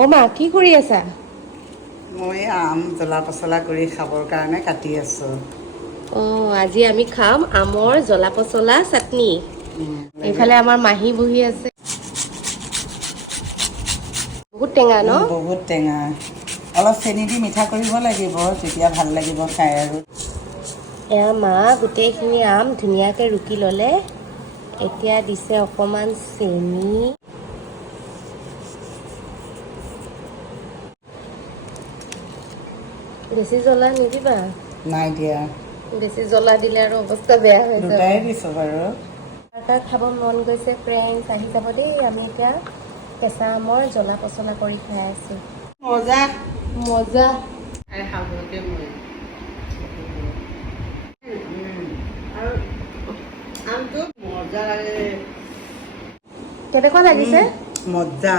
অ মা কি কৰি আছা? মই আম জ্বলা পচলা কৰি খাবৰ কাৰণে কাটি আছোঁ। অ আজি আমি খাম আমৰ জ্বলা পচলা চাটনি। এইফালে আমাৰ মাহী বহি আছে। বহুত টেঙা ন? বহুত টেঙা। অলপ চেনি দি মিঠা কৰিব লাগিব, তেতিয়া ভাল লাগিব খাই আৰু। এয়া মা গোটেইখিনি আম ধুনীয়াকৈ ৰুকি ল'লে। এতিয়া দিছে অকণমান চেনি। বেছি জ্বলা নিদিবা। নাই দিয়া। বেছি জ্বলা দিলে আৰু অৱস্থা বেয়া হৈ যাব। দুটাই দিছোঁ বাৰু। তাৰ খাব মন গৈছে ফ্ৰেণ্ডছ, আহি যাব দেই। আমি এতিয়া কেঁচা আমৰ জ্বলা পচলা কৰি খাই আছোঁ। মজা মজা। খাবলৈকে মই আৰু আমটো মজা লাগে। কেনেকুৱা লাগিছে? মজা।